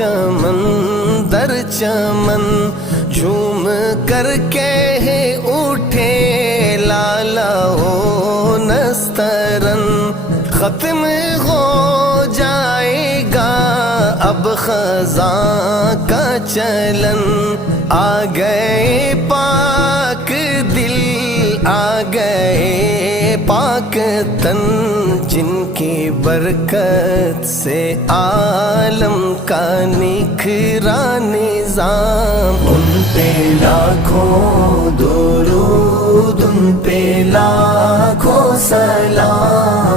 چمن در چمن جھوم کر کہہ اٹھے لالا ہو نسترن، ختم ہو جائے گا اب خزاں کا چلن، آ گئے پاک دل آ گئے پاک تن، جن کی برکت سے عالم کا نکھرا نظام، ان پہ لاکھوں درود ان پہ لاکھوں سلام۔